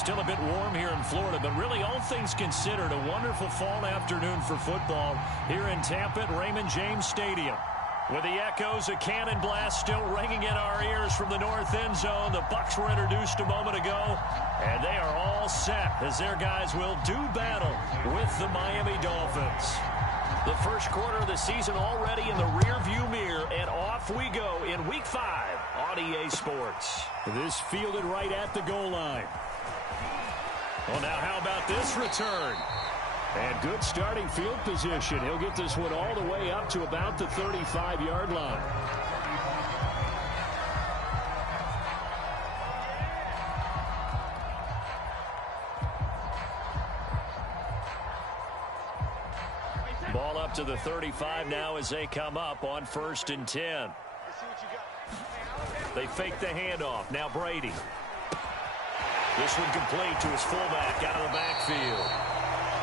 Still a bit warm here in Florida, but really all things considered, a wonderful fall afternoon for football here in Tampa at Raymond James Stadium. With the echoes of cannon blast still ringing in our ears from the north end zone, the Bucs were introduced a moment ago, and they are all set as their guys will do battle with the Miami Dolphins. The first quarter of the season already in the rearview mirror, and off we go in Week 5 on EA Sports. This fielded right at the goal line. Well, now how about this return? And good starting field position. He'll get this one all the way up to about the 35-yard line. Ball up to the 35 now as they come up on 1st and 10. They fake the handoff. Now Brady. This one complete to his fullback out of the backfield.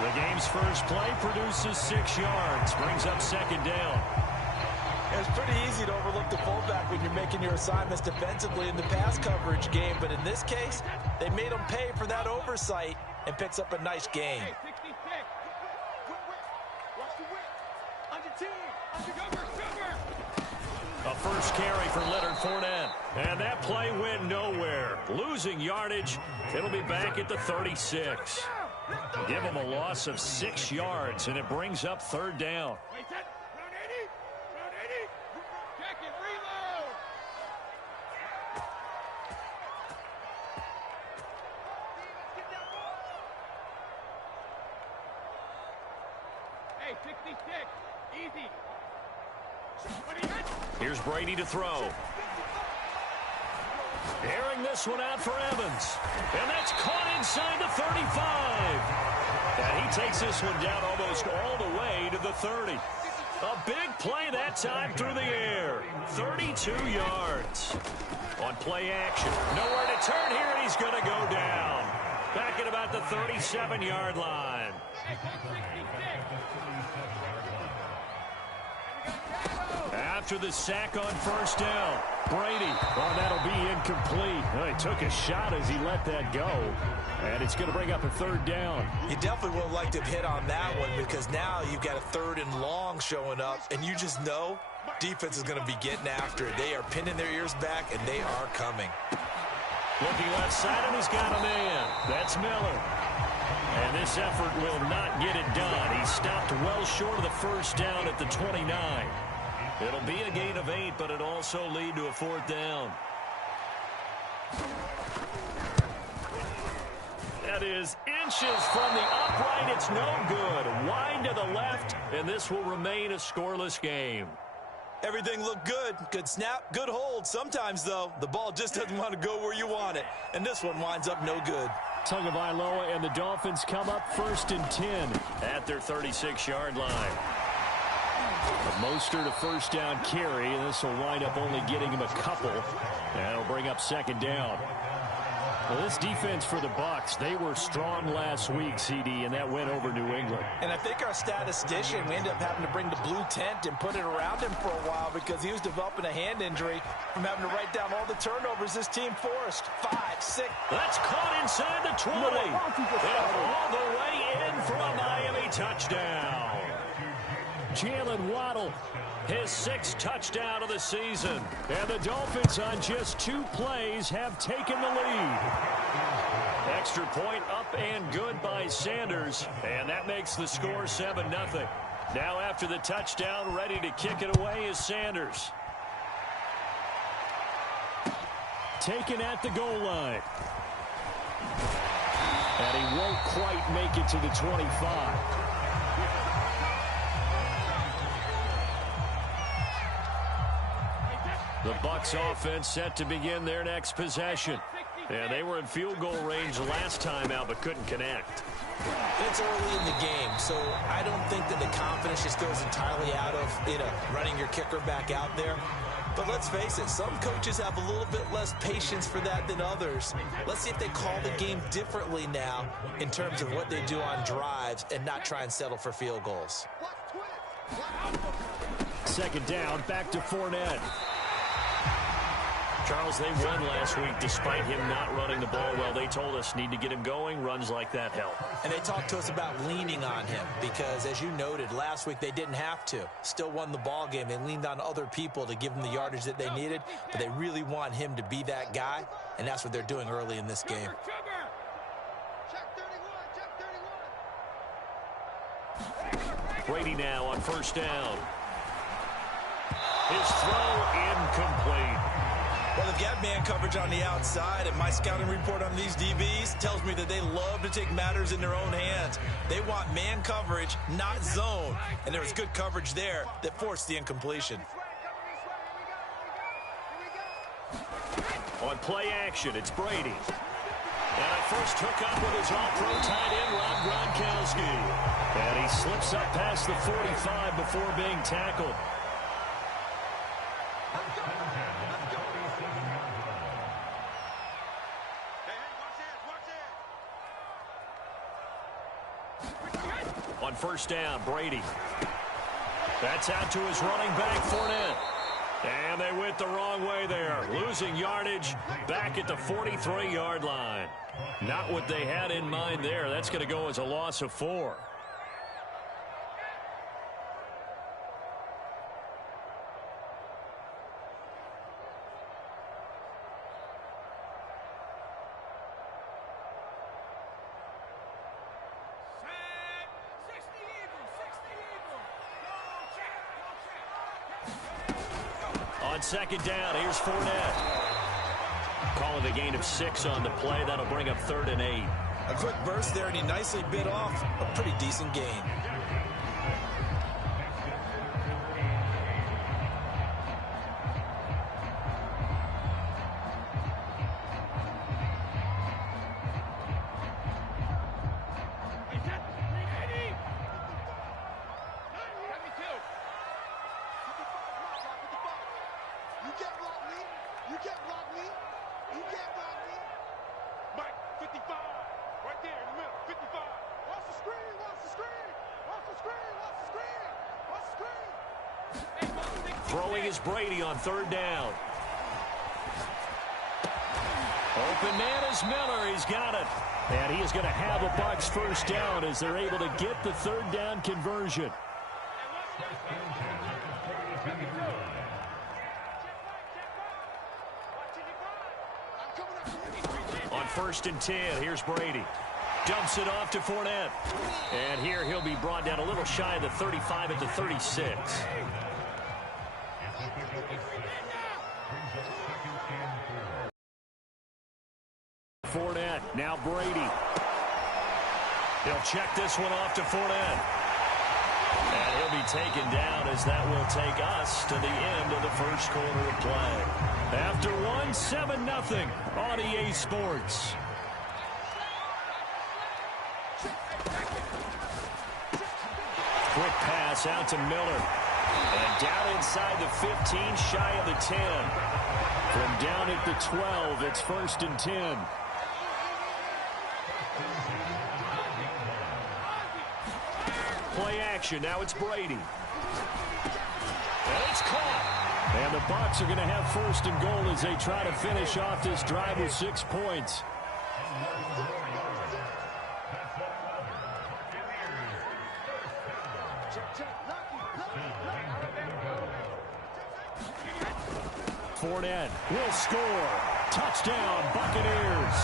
The game's first play produces 6 yards, brings up 2nd down. It's pretty easy to overlook the fullback when you're making your assignments defensively in the pass coverage game, but in this case, they made him pay for that oversight and picks up a nice gain. A first carry for Leonard Fournette. And that play went nowhere. Losing yardage. It'll be back at the 36. Give him a loss of 6 yards, and it brings up 3rd down. Here's Brady to throw. Airing this one out for Evans. And that's caught inside the 35. And he takes this one down almost all the way to the 30. A big play that time through the air. 32 yards. On play action. Nowhere to turn here, and he's going to go down. Back at about the 37-yard line. After the sack on 1st down, Brady. Oh, that'll be incomplete. Well, he took a shot as he let that go. And it's going to bring up a 3rd down. You definitely would have liked to hit on that one because now you've got a 3rd and long showing up, and you just know defense is going to be getting after it. They are pinning their ears back, and they are coming. Looking left side, and he's got a man. That's Miller. And this effort will not get it done. He stopped well short of the 1st down at the 29. It'll be a gain of 8, but it also lead to a 4th down. That is inches from the upright. It's no good. Wide to the left, and this will remain a scoreless game. Everything looked good. Good snap, good hold. Sometimes, though, the ball just doesn't want to go where you want it. And this one winds up no good. Tagovailoa and the Dolphins come up 1st and 10 at their 36-yard line. Mostert a 1st down carry, and this will wind up only getting him a couple. That'll bring up 2nd down. Well, this defense for the Bucs, they were strong last week, CD, and that went over New England. And I think our statistician, we ended up having to bring the blue tent and put it around him for a while because he was developing a hand injury from having to write down all the turnovers this team forced. 5, 6. That's caught inside the 20. And all the way in for a Miami touchdown. Jalen Waddle, his 6th touchdown of the season. And the Dolphins on just 2 plays have taken the lead. Extra point up and good by Sanders. And that makes the score 7-0. Now after the touchdown, ready to kick it away is Sanders. Taken at the goal line. And he won't quite make it to the 25. The Bucs offense set to begin their next possession. And they were in field goal range last time out, but couldn't connect. It's early in the game, so I don't think that the confidence just goes entirely out of running your kicker back out there. But let's face it, some coaches have a little bit less patience for that than others. Let's see if they call the game differently now in terms of what they do on drives and not try and settle for field goals. 2nd down, back to Fournette. Charles, they won last week despite him not running the ball well. They told us need to get him going. Runs like that help. And they talked to us about leaning on him because, as you noted, last week they didn't have to. Still won the ball game. They leaned on other people to give them the yardage that they needed, but they really want him to be that guy, and that's what they're doing early in this game. Brady now on first down. His throw incomplete. Well, they've got man coverage on the outside, and my scouting report on these DBs tells me that they love to take matters in their own hands. They want man coverage, not zone, and there was good coverage there that forced the incompletion. On play action, it's Brady. And a first hook up with his all-pro tight end, Rob Gronkowski. And he slips up past the 45 before being tackled. On first down, Brady. That's out to his running back, Fournette. And they went the wrong way there. Losing yardage back at the 43-yard line. Not what they had in mind there. That's going to go as a loss of 4. On second down, here's Fournette. Calling a gain of 6 on the play. That'll bring up 3rd and 8. A quick burst there, and he nicely bit off a pretty decent gain. Throwing is Brady on 3rd down. Open man is Miller. He's got it. And he is going to have a Bucs first down as they're able to get the 3rd down conversion. On 1st and 10, here's Brady. Dumps it off to Fournette. And here he'll be brought down a little shy of the 35 at the 36. Fournette, now Brady. He'll check this one off to Fournette. And he'll be taken down as that will take us to the end of the first quarter of play. After 1, 7-0 on EA Sports. Quick pass out to Miller. And down inside the 15, shy of the 10. From down at the 12, it's 1st and 10. Play action, now it's Brady. And it's caught. And the Bucs are going to have 1st and goal as they try to finish off this drive with 6 points. Fournette will score. Touchdown, Buccaneers.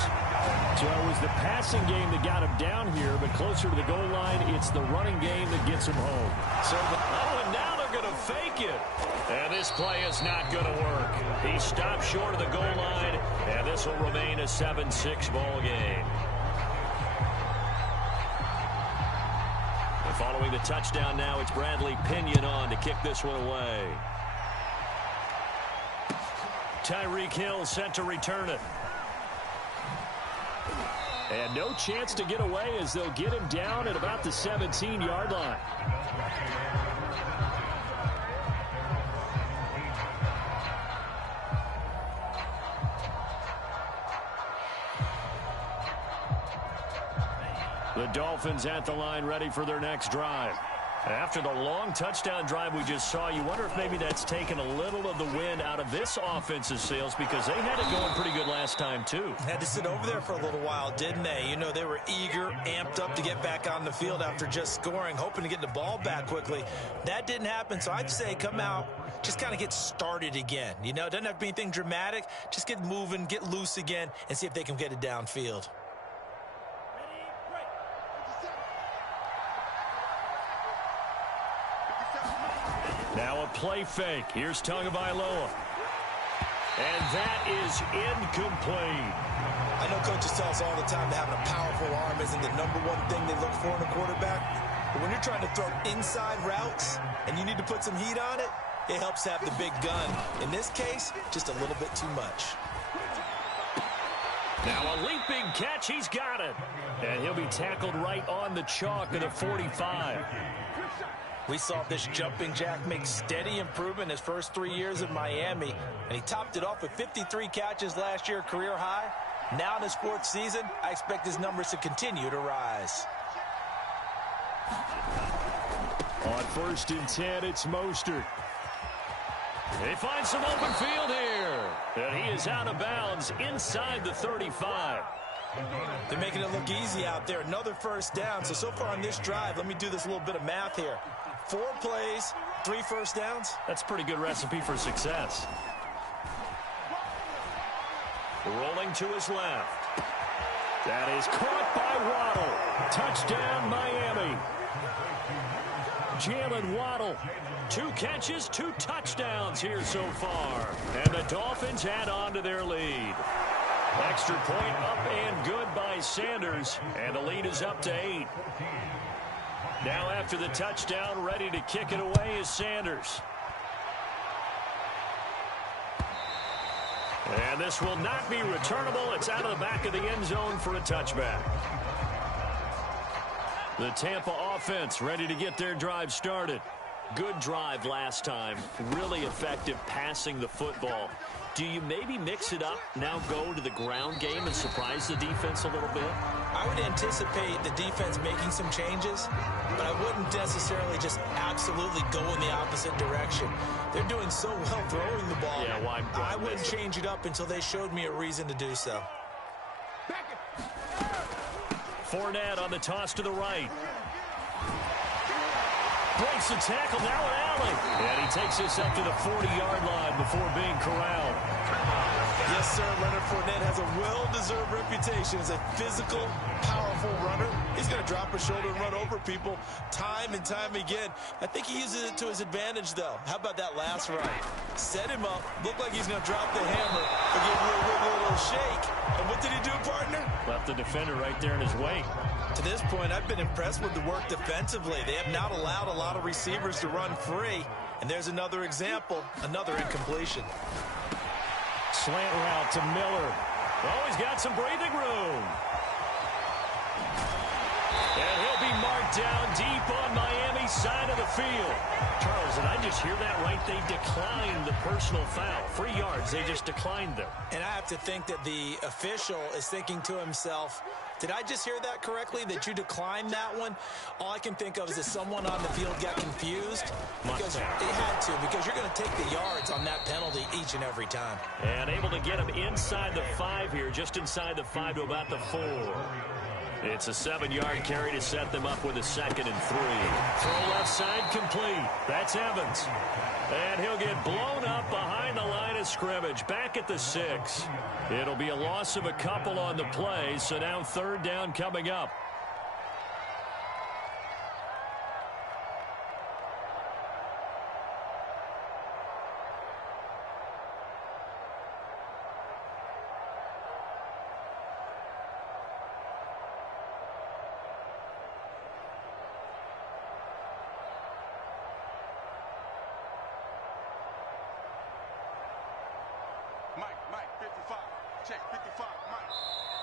So it was the passing game that got him down here, but closer to the goal line, it's the running game that gets him home. So, and now they're going to fake it. And this play is not going to work. He stopped short of the goal line, and this will remain a 7-6 ball game. And following the touchdown now, it's Bradley Pinion on to kick this one away. Tyreek Hill set to return it. And no chance to get away as they'll get him down at about the 17-yard line. The Dolphins at the line ready for their next drive. After the long touchdown drive we just saw, you wonder if maybe that's taken a little of the wind out of this offense's sails, because they had it going pretty good last time too. Had to sit over there for a little while, didn't they? You know, they were eager, amped up to get back on the field after just scoring, hoping to get the ball back quickly. That didn't happen, so I'd say come out, just kind of get started again. You know, it doesn't have to be anything dramatic. Just get moving, get loose again, and see if they can get it downfield. Now a play fake. Here's Tagovailoa. And that is incomplete. I know coaches tell us all the time that having a powerful arm isn't the #1 thing they look for in a quarterback. But when you're trying to throw inside routes and you need to put some heat on it, it helps have the big gun. In this case, just a little bit too much. Now a leaping catch. He's got it. And he'll be tackled right on the chalk at the 45. We saw this jumping jack make steady improvement his first 3 years in Miami, and he topped it off with 53 catches last year, career high. Now in his 4th season, I expect his numbers to continue to rise. On 1st and 10, it's Mostert. They find some open field here, and he is out of bounds inside the 35. They're making it look easy out there. Another first down. So far on this drive, let me do this little bit of math here. 4 plays, 3 first downs. That's a pretty good recipe for success. Rolling to his left. That is caught by Waddle. Touchdown, Miami. Jalen Waddle. 2 catches, 2 touchdowns here so far. And the Dolphins add on to their lead. Extra point up and good by Sanders. And the lead is up to 8. Now after the touchdown, ready to kick it away is Sanders. And this will not be returnable. It's out of the back of the end zone for a touchback. The Tampa offense ready to get their drive started. Good drive last time. Really effective passing the football. Do you maybe mix it up, now go to the ground game and surprise the defense a little bit? I would anticipate the defense making some changes, but I wouldn't necessarily just absolutely go in the opposite direction. They're doing so well throwing the ball. Yeah, why I wouldn't change it up until they showed me a reason to do so. Fournette on the toss to the right. Breaks the tackle, now an alley. And he takes this up to the 40-yard line before being corralled. Yes, sir. Leonard Fournette has a well-deserved reputation as a physical, powerful runner. He's going to drop his shoulder and run over people time and time again. I think he uses it to his advantage, though. How about that last run? Set him up. Looked like he's going to drop the hammer. But give him a little shake. And what did he do, partner? Left the defender right there in his wake. To this point, I've been impressed with the work defensively. They have not allowed a lot of receivers to run free. And there's another example, another incompletion. Slant route to Miller. Oh, he's got some breathing room. And he'll be marked down deep on Miami's side of the field. Charles, did I just hear that right? They declined the personal foul. 3 yards, they just declined them. And I have to think that the official is thinking to himself, did I just hear that correctly, that you declined that one? All I can think of is that someone on the field got confused. Because it had to, because you're going to take the yards on that penalty each and every time. And able to get him inside the 5 here, just inside the 5 to about the 4. It's a 7-yard carry to set them up with a 2nd and 3. Throw left side complete. That's Evans. And he'll get blown up behind the line of scrimmage, back at the 6. It'll be a loss of a couple on the play, so now 3rd down coming up. Mike, 55. Check, 55, Mike.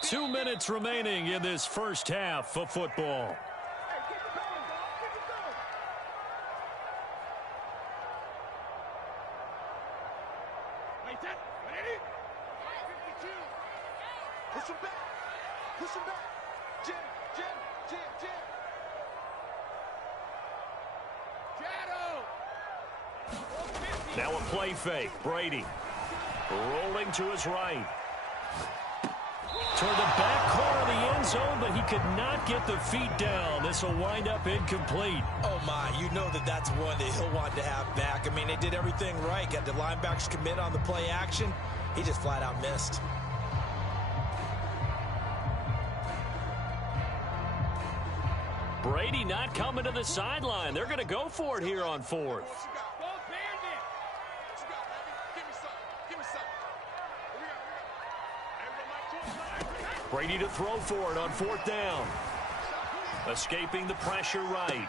2 minutes remaining in this first half of football. Hey, keep it going, dog. Keep it going. Wait, that. Ready? 52. Push him back. Push him back. Jim. Now a play fake. Brady rolling to his right. Toward the back corner of the end zone, but he could not get the feet down. This will wind up incomplete. Oh, my. You know that's one that he'll want to have back. I mean, they did everything right. Got the linebackers commit on the play action. He just flat out missed. Brady not coming to the sideline. They're going to go for it here on fourth. Brady to throw for it on fourth down. Escaping the pressure right.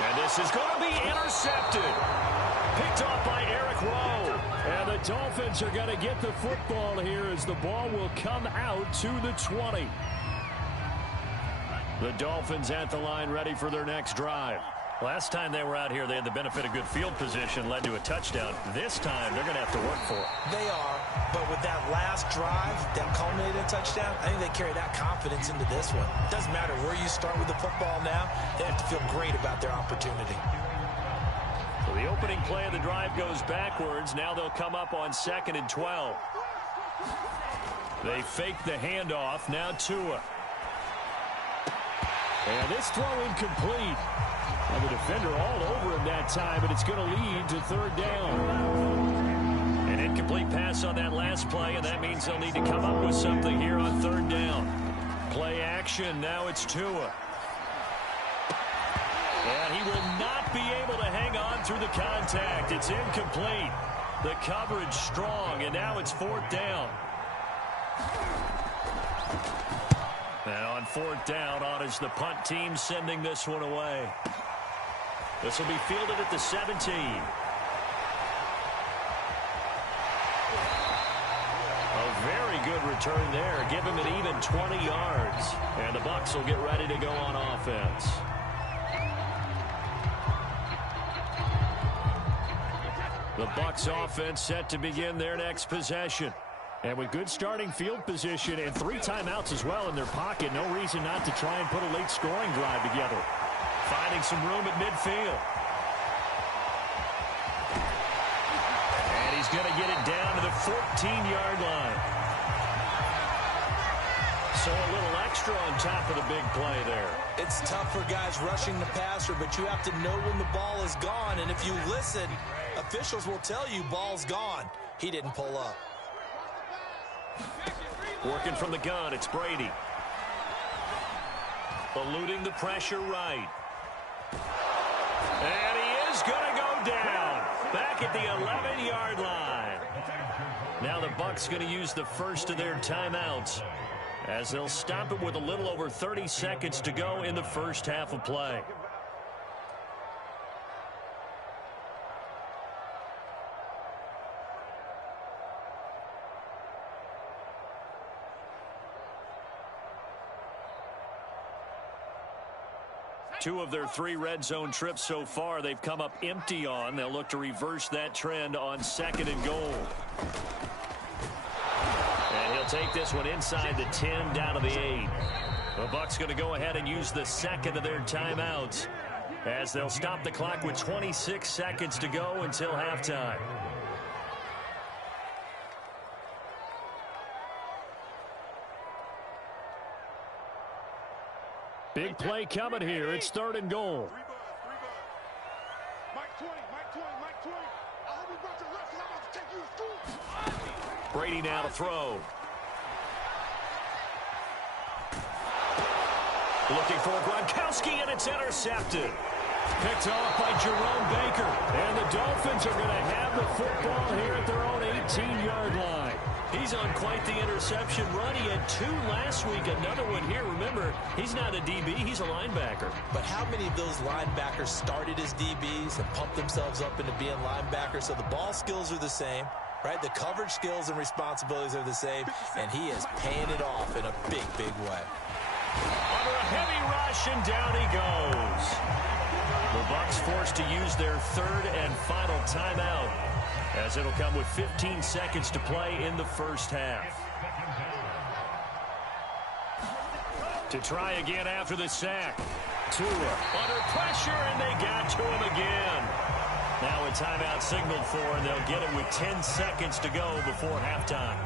And this is going to be intercepted. Picked off by Eric Rowe. And the Dolphins are going to get the football here as the ball will come out to the 20. The Dolphins at the line ready for their next drive. Last time they were out here, they had the benefit of good field position, led to a touchdown. This time, they're going to have to work for it. They are, but with that last drive that culminated in a touchdown, I think they carry that confidence into this one. It doesn't matter where you start with the football now. They have to feel great about their opportunity. So the opening play of the drive goes backwards. Now they'll come up on 2nd and 12. They fake the handoff. Now Tua. And this throw incomplete. And the defender all over him that time, but it's going to lead to third down. An incomplete pass on that last play, and that means they'll need to come up with something here on third down. Play action. Now it's Tua. And he will not be able to hang on through the contact. It's incomplete. The coverage strong, and now it's fourth down. And on fourth down, on is the punt team sending this one away. This will be fielded at the 17. A very good return there. Give him an even 20 yards. And the Bucs will get ready to go on offense. The Bucs offense set to begin their next possession. And with good starting field position and 3 timeouts as well in their pocket, no reason not to try and put a late scoring drive together. Finding some room at midfield. And he's going to get it down to the 14-yard line. So a little extra on top of the big play there. It's tough for guys rushing the passer, but you have to know when the ball is gone. And if you listen, officials will tell you ball's gone. He didn't pull up. Working from the gun, it's Brady. Eluding the pressure right. And he is going to go down. Back at the 11-yard line. Now the Bucs going to use the first of their timeouts, as they'll stop it with a little over 30 seconds to go in the first half of play. Two of their 3 red zone trips so far, they've come up empty on. They'll look to reverse that trend on 2nd and goal. And he'll take this one inside the 10 down to the 8. The Bucs going to go ahead and use the second of their timeouts, as they'll stop the clock with 26 seconds to go until halftime. Big play coming here. It's 3rd and goal. Brady now to throw. Looking for Gronkowski, and it's intercepted. Picked off by Jerome Baker. And the Dolphins are going to have the football here at their own 18-yard line. He's on quite the interception run. He had 2 last week, another one here. Remember, he's not a DB, he's a linebacker. But how many of those linebackers started as DBs and pumped themselves up into being linebackers? So the ball skills are the same, right? The coverage skills and responsibilities are the same, and he is paying it off in a big, big way. Under a heavy rush, and down he goes. The Bucs forced to use their 3rd and final timeout, as it'll come with 15 seconds to play in the first half. To try again after the sack. Tua under pressure, and they got to him again. Now a timeout signaled for, and they'll get it with 10 seconds to go before halftime.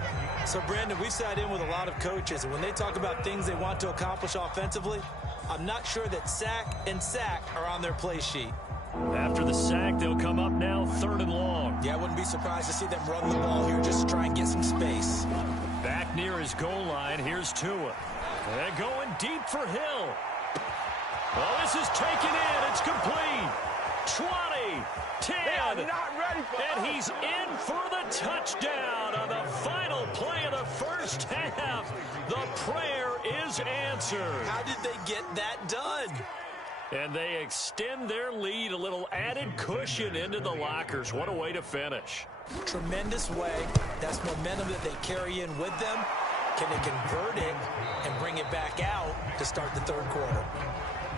So, Brandon, we've sat in with a lot of coaches, and when they talk about things they want to accomplish offensively, I'm not sure that sack and sack are on their play sheet. After the sack, they'll come up now 3rd and long. Yeah, I wouldn't be surprised to see them run the ball here just to try and get some space. Back near his goal line, here's Tua. They're going deep for Hill. Well, this is taken in. It's complete. 20, 10, and he's in for the touchdown on the final play of the first half. The prayer is answered. How did they get that done? And they extend their lead, a little added cushion into the lockers. What a way to finish. Tremendous way. That's momentum that they carry in with them. Can they convert it and bring it back out to start the 3rd quarter?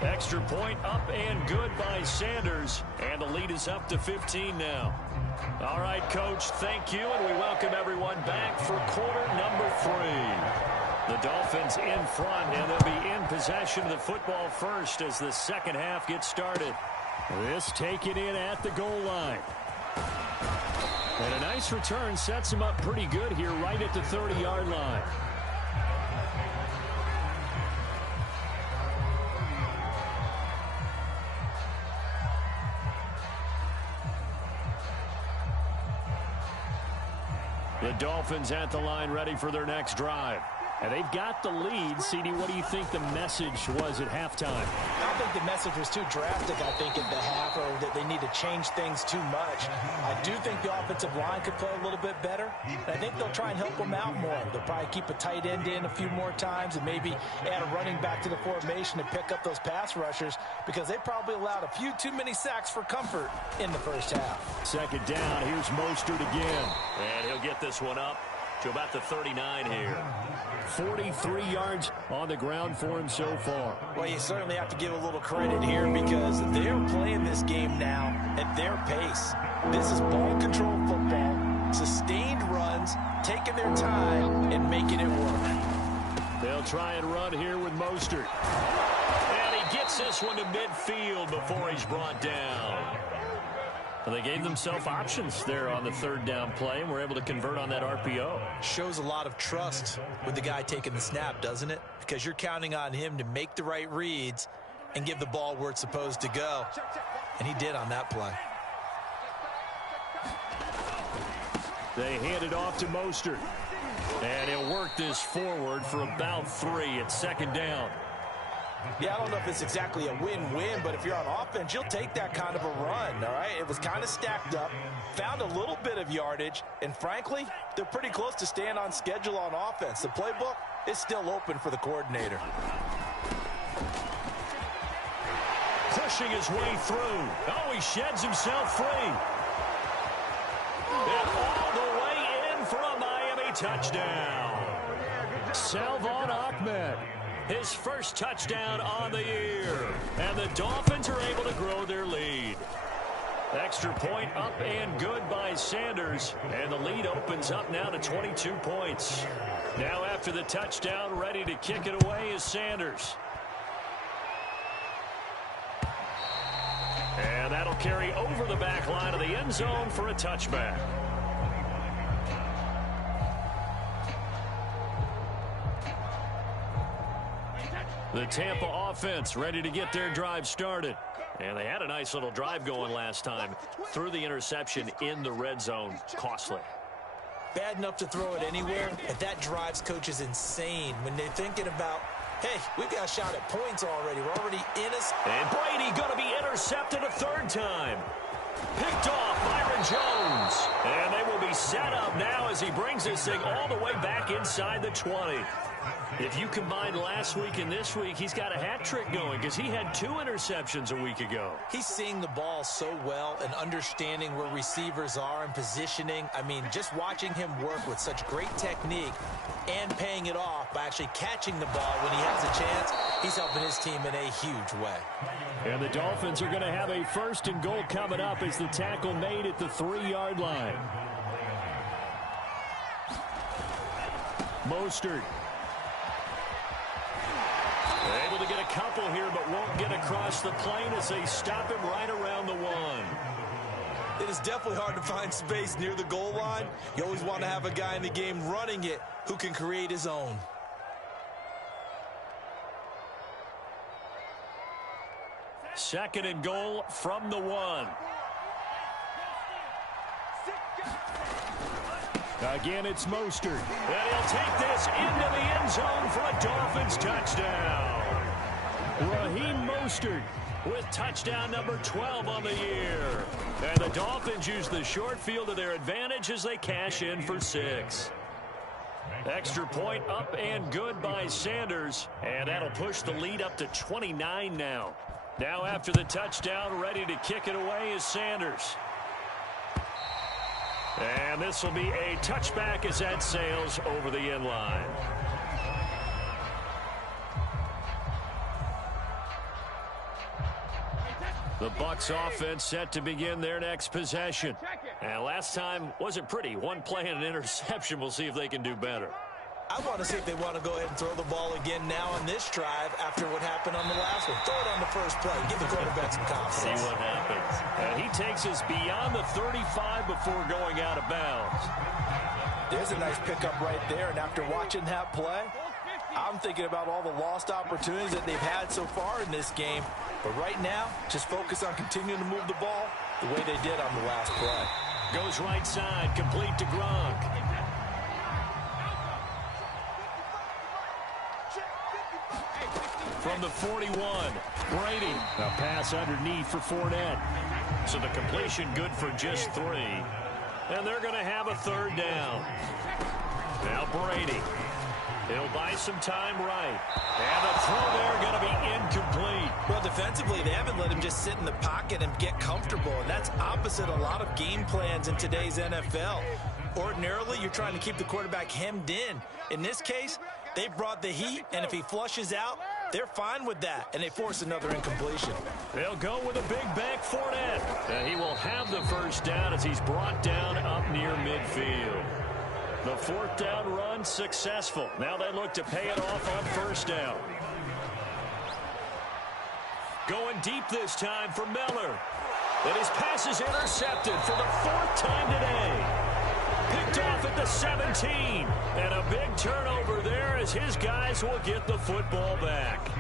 Extra point up and good by Sanders. And the lead is up to 15 now. All right, Coach, thank you. And we welcome everyone back for quarter number 3. The Dolphins in front, and they'll be in possession of the football first as the second half gets started. This taken in at the goal line. And a nice return sets him up pretty good here right at the 30-yard line. The Dolphins at the line ready for their next drive. And they've got the lead. CD, what do you think the message was at halftime? I don't think the message was too drastic, I think, at the half, or that they need to change things too much. I do think the offensive line could play a little bit better. And I think they'll try and help them out more. They'll probably keep a tight end in a few more times and maybe add a running back to the formation to pick up those pass rushers, because they probably allowed a few too many sacks for comfort in the first half. Second down, here's Mostert again. And he'll get this one up to about the 39 here. 43 yards on the ground for him so far. Well, you certainly have to give a little credit here, because they're playing this game now at their pace. This is ball control football, sustained runs, taking their time and making it work. They'll try and run here with Mostert. And he gets this one to midfield before he's brought down. Well, they gave themselves options there on the 3rd down play and were able to convert on that RPO. Shows a lot of trust with the guy taking the snap, doesn't it? Because you're counting on him to make the right reads and give the ball where it's supposed to go. And he did on that play. They hand it off to Mostert. And he'll work this forward for about 3 at 2nd down. Yeah, I don't know if it's exactly a win-win, but if you're on offense, you'll take that kind of a run, all right? It was kind of stacked up, found a little bit of yardage, and frankly, they're pretty close to staying on schedule on offense. The playbook is still open for the coordinator. Pushing his way through. Oh, he sheds himself free. And all the way in for a Miami touchdown. Salvon Ahmed. His first touchdown on the year. And the Dolphins are able to grow their lead. Extra point up and good by Sanders. And the lead opens up now to 22 points. Now after the touchdown, ready to kick it away is Sanders. And that'll carry over the back line of the end zone for a touchback. The Tampa offense ready to get their drive started. And they had a nice little drive going last time. Threw the interception in the red zone. Costly. Bad enough to throw it anywhere, but that drives coaches insane when they're thinking about, hey, we've got a shot at points already. We're already in us. And Brady going to be intercepted a 3rd time. Picked off Byron Jones. And they will be set up now as he brings this thing all the way back inside the 20. If you combine last week and this week, he's got a hat trick going because he had 2 interceptions a week ago. He's seeing the ball so well and understanding where receivers are and positioning. I mean, just watching him work with such great technique and paying it off by actually catching the ball when he has a chance, he's helping his team in a huge way. And the Dolphins are going to have a 1st and goal coming up as the tackle made at the 3-yard line. Mostert. They're able to get a couple here, but won't get across the plane as they stop him right around the 1. It is definitely hard to find space near the goal line. You always want to have a guy in the game running it who can create his own. Second and goal from the 1. Again, it's Mostert. And he'll take this into the end zone for a Dolphins touchdown. Raheem Mostert with touchdown number 12 on the year. And the Dolphins use the short field to their advantage as they cash in for 6. Extra point up and good by Sanders. And that'll push the lead up to 29 now. Now after the touchdown, ready to kick it away is Sanders. And this will be a touchback as that sails over the end line. The Bucs offense set to begin their next possession. And last time wasn't pretty. One play and an interception. We'll see if they can do better. I want to see if they want to go ahead and throw the ball again now on this drive after what happened on the last one. Throw it on the first play. Give the quarterback some confidence. See what happens. And he takes us beyond the 35 before going out of bounds. There's a nice pickup right there. And after watching that play, I'm thinking about all the lost opportunities that they've had so far in this game. But right now, just focus on continuing to move the ball the way they did on the last play. Goes right side, complete to Gronk. From the 41, Brady. A pass underneath for Fournette. So the completion good for just 3. And they're going to have a third down. Now Brady. He'll buy some time right. And the throw there going to be incomplete. Well, defensively, they haven't let him just sit in the pocket and get comfortable. And that's opposite a lot of game plans in today's NFL. Ordinarily, you're trying to keep the quarterback hemmed in. In this case, they brought the heat, and if he flushes out, they're fine with that, and they force another incompletion. They'll go with a big back Fournette. And he will have the first down as he's brought down up near midfield. The fourth down run successful. Now they look to pay it off on first down. Going deep this time for Miller. And his pass is intercepted for the 4th time today. Picked off at the 17. And a big turnover there as his guys will get the football back.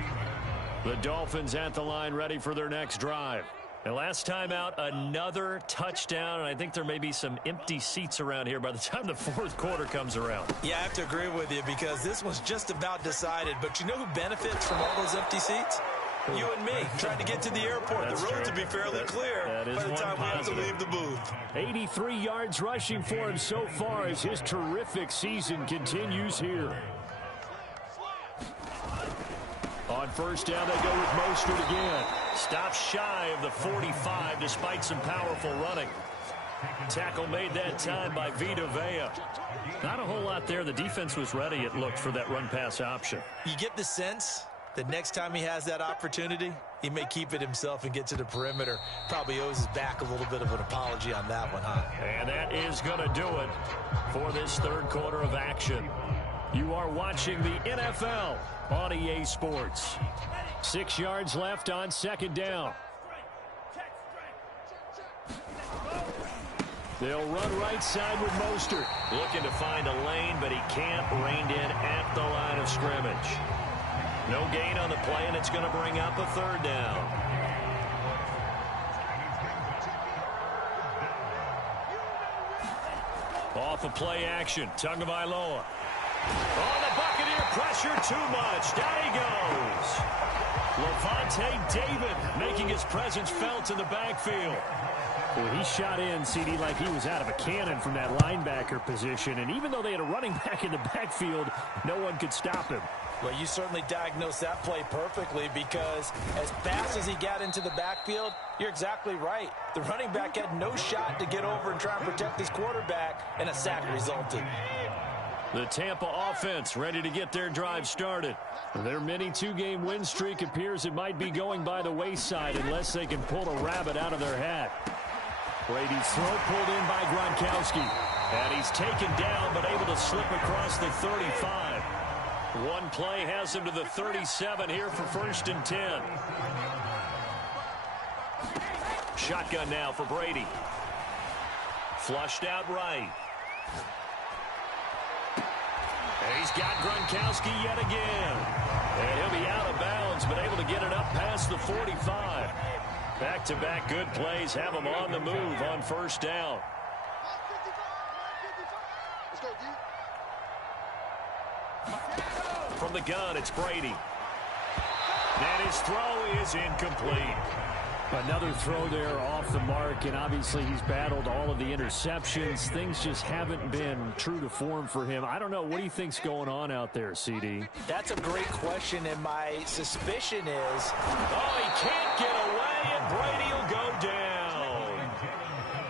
The Dolphins at the line ready for their next drive. And last time out, another touchdown. And I think there may be some empty seats around here by the time the fourth quarter comes around. Yeah, I have to agree with you because this one's just about decided. But you know who benefits from all those empty seats? You and me, trying to get to the airport. That's the road true. to be fairly clear by the time we have to leave the booth. 83 yards rushing for him so far as his terrific season continues here. On first down, they go with Mostert again. Stops shy of the 45 despite some powerful running. Tackle made that time by Vita Vea. Not a whole lot there. The defense was ready, it looked, for that run-pass option. You get the sense that next time he has that opportunity, he may keep it himself and get to the perimeter. Probably owes his back a little bit of an apology on that one, huh? And that is going to do it for this third quarter of action. You are watching the NFL on EA Sports. 6 yards left on second down. They'll run right side with Mostert. Looking to find a lane, but he can't. Reined in at the line of scrimmage. No gain on the play, and it's going to bring up a third down. Off of play action, Tagovailoa. Oh, the Buccaneer pressure too much. Down he goes. Lavonte David making his presence felt in the backfield. Well, he shot in, CD, like he was out of a cannon from that linebacker position. And even though they had a running back in the backfield, no one could stop him. Well, you certainly diagnosed that play perfectly because as fast as he got into the backfield, you're exactly right. The running back had no shot to get over and try and protect his quarterback, and a sack resulted. The Tampa offense ready to get their drive started. Their mini two-game win streak appears it might be going by the wayside unless they can pull a rabbit out of their hat. Brady's throw pulled in by Gronkowski. And he's taken down but able to slip across the 35. One play has him to the 37 here for 1st and 10. Shotgun now for Brady. Flushed out right. And he's got Gronkowski yet again. And he'll be out of bounds, but able to get it up past the 45. Back-to-back good plays have him on the move on first down. From the gun, it's Brady. And his throw is incomplete. Another throw there off the mark, and obviously he's battled all of the interceptions. Things just haven't been true to form for him. I don't know. What do you think's going on out there, CD? That's a great question, and my suspicion is... Oh, he can't get away, and Brady will go down.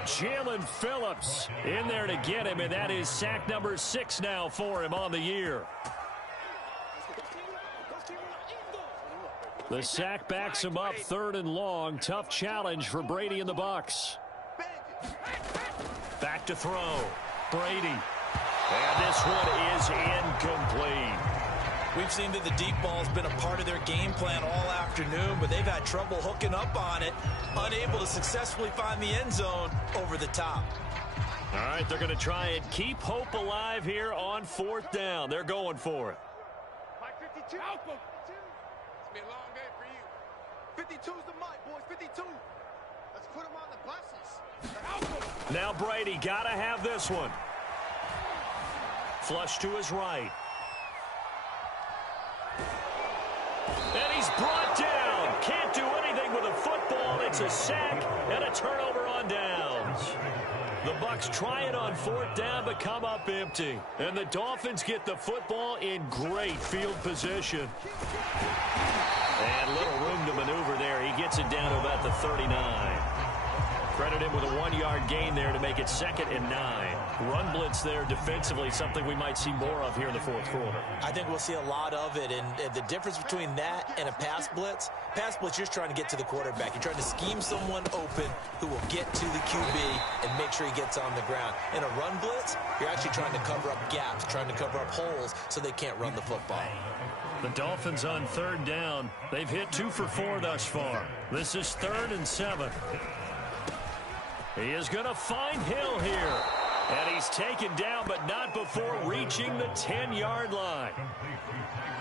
Jalen Phillips in there to get him, and that is sack number 6 now for him on the year. The sack backs him up, 3rd and long. Tough challenge for Brady and the Bucs. Back to throw. Brady. And this one is incomplete. We've seen that the deep ball's been a part of their game plan all afternoon, but they've had trouble hooking up on it, unable to successfully find the end zone over the top. All right, they're going to try and keep hope alive here on 4th down. They're going for it. 52. It's been a long day for you. 52's the mic, boys. 52. Let's put them on the buses. Now Brady got to have this one. Flush to his right. And he's brought down. Can't do anything with a football. It's a sack and a turnover on downs. The Bucs try it on 4th down, but come up empty. And the Dolphins get the football in great field position. And little room to maneuver there. He gets it down to about the 39. Credit him with a 1-yard gain there to make it 2nd and 9. Run blitz there defensively, something we might see more of here in the 4th quarter. I think we'll see a lot of it, and the difference between that and a pass blitz, you're trying to get to the quarterback. You're trying to scheme someone open who will get to the QB and make sure he gets on the ground. In a run blitz, you're actually trying to cover up gaps, trying to cover up holes so they can't run the football. The Dolphins on 3rd down. They've hit 2 for 4 thus far. This is 3rd and 7. He is going to find Hill here. And he's taken down, but not before reaching the 10-yard line.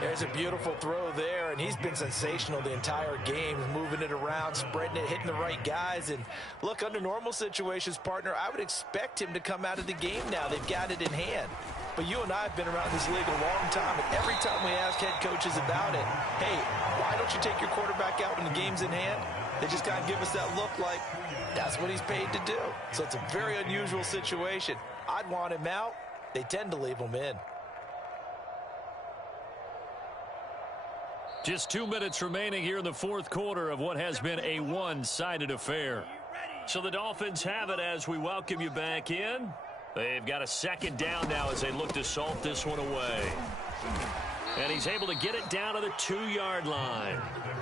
There's a beautiful throw there, and he's been sensational the entire game, moving it around, spreading it, hitting the right guys. And look, under normal situations, partner, I would expect him to come out of the game now. They've got it in hand. But you and I have been around this league a long time, and every time we ask head coaches about it, hey, why don't you take your quarterback out when the game's in hand? They just kind of give us that look like that's what he's paid to do. So it's a very unusual situation. I'd want him out. They tend to leave him in. Just 2 minutes remaining here in the 4th quarter of what has been a one-sided affair. So the Dolphins have it as we welcome you back in. They've got a 2nd down now as they look to salt this one away. And he's able to get it down to the 2-yard line.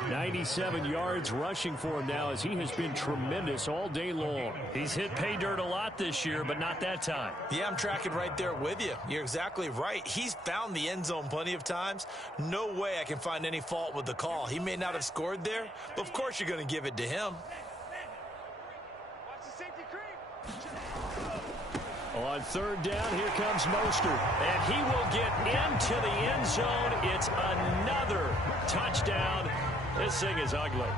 97 yards rushing for him now as he has been tremendous all day long. He's hit pay dirt a lot this year, but not that time. Yeah, I'm tracking right there with you. You're exactly right. He's found the end zone plenty of times. No way I can find any fault with the call. He may not have scored there, but of course you're going to give it to him. On 3rd down, here comes Mostert. And he will get into the end zone. It's another touchdown. This thing is ugly.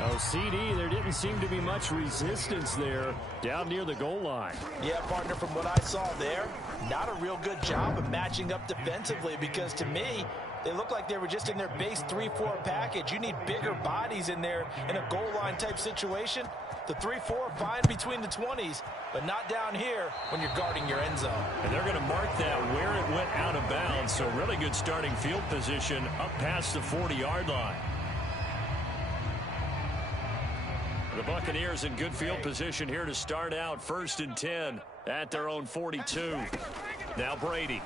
Oh, CD, there didn't seem to be much resistance there down near the goal line. Yeah, partner, from what I saw there, not a real good job of matching up defensively because to me, they look like they were just in their base 3-4 package. You need bigger bodies in there in a goal line type situation. The 3-4 fine between the 20s, but not down here when you're guarding your end zone. And they're going to mark that where it went out of bounds. So really good starting field position up past the 40-yard line. The Buccaneers in good field position here to start out 1st and 10 at their own 42. Now Brady.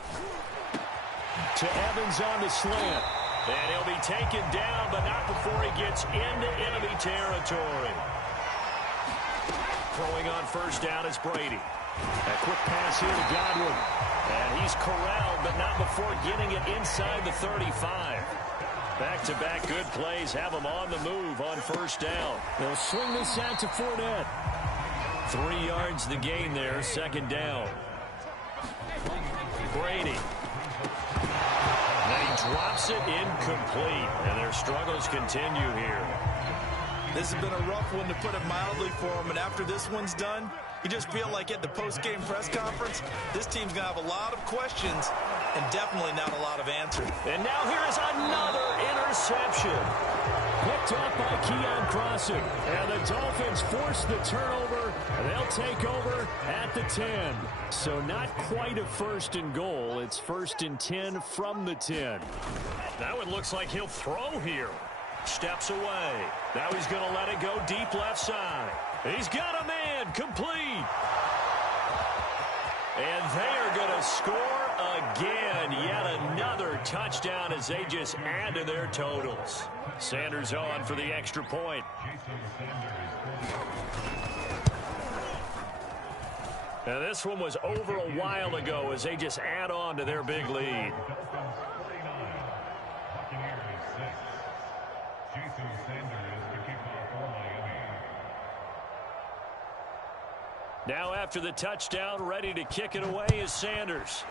To Evans on the slant. And he'll be taken down, but not before he gets into enemy territory. Throwing on 1st down is Brady. A quick pass here to Godwin. And he's corralled, but not before getting it inside the 35. Back-to-back good plays have him on the move on 1st down. They'll swing this out to Fournette. 3 yards the gain there, second down. Brady. And he drops it incomplete, and their struggles continue here. This has been a rough one, to put it mildly, for him, and after this one's done, you just feel like at the post-game press conference, this team's going to have a lot of questions and definitely not a lot of answers. And now here is another interception. Picked off by Keon Crossing. And the Dolphins force the turnover. They'll take over at the 10. So not quite a first and goal. It's first and 10 from the 10. Now it looks like he'll throw here. Steps away. Now he's going to let it go deep left side. He's got a man. Complete. And they are going to score again. Yet another touchdown as they just add to their totals. Sanders on for the extra point. Now this one was over a while ago as they just add on to their big lead. Now after the touchdown, ready to kick it away is Sanders.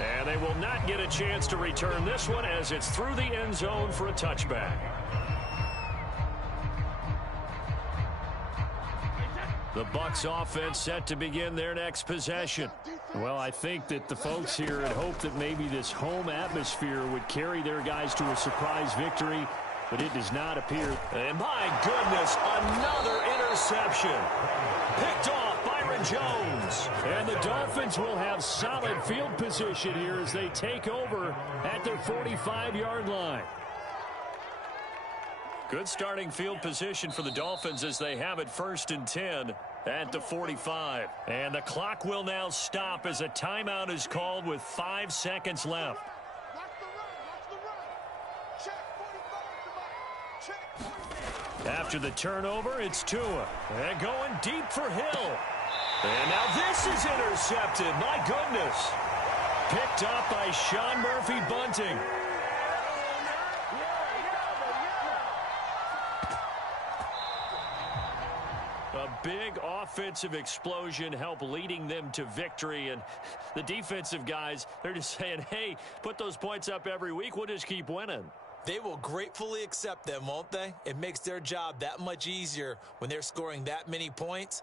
And they will not get a chance to return this one as it's through the end zone for a touchback. The Bucs offense set to begin their next possession. Well, I think that the folks here had hoped that maybe this home atmosphere would carry their guys to a surprise victory, but it does not appear. And my goodness, another interception. Picked off Byron Jones. And the Dolphins will have solid field position here as they take over at their 45-yard line. Good starting field position for the Dolphins as they have it first and 10 at the 45. And the clock will now stop as a timeout is called with 5 seconds left. After the turnover, it's Tua. And going deep for Hill. And now this is intercepted. My goodness. Picked up by Sean Murphy-Bunting. A big offensive explosion helped leading them to victory. And the defensive guys, they're just saying, hey, put those points up every week. We'll just keep winning. They will gratefully accept them, won't they? It makes their job that much easier when they're scoring that many points.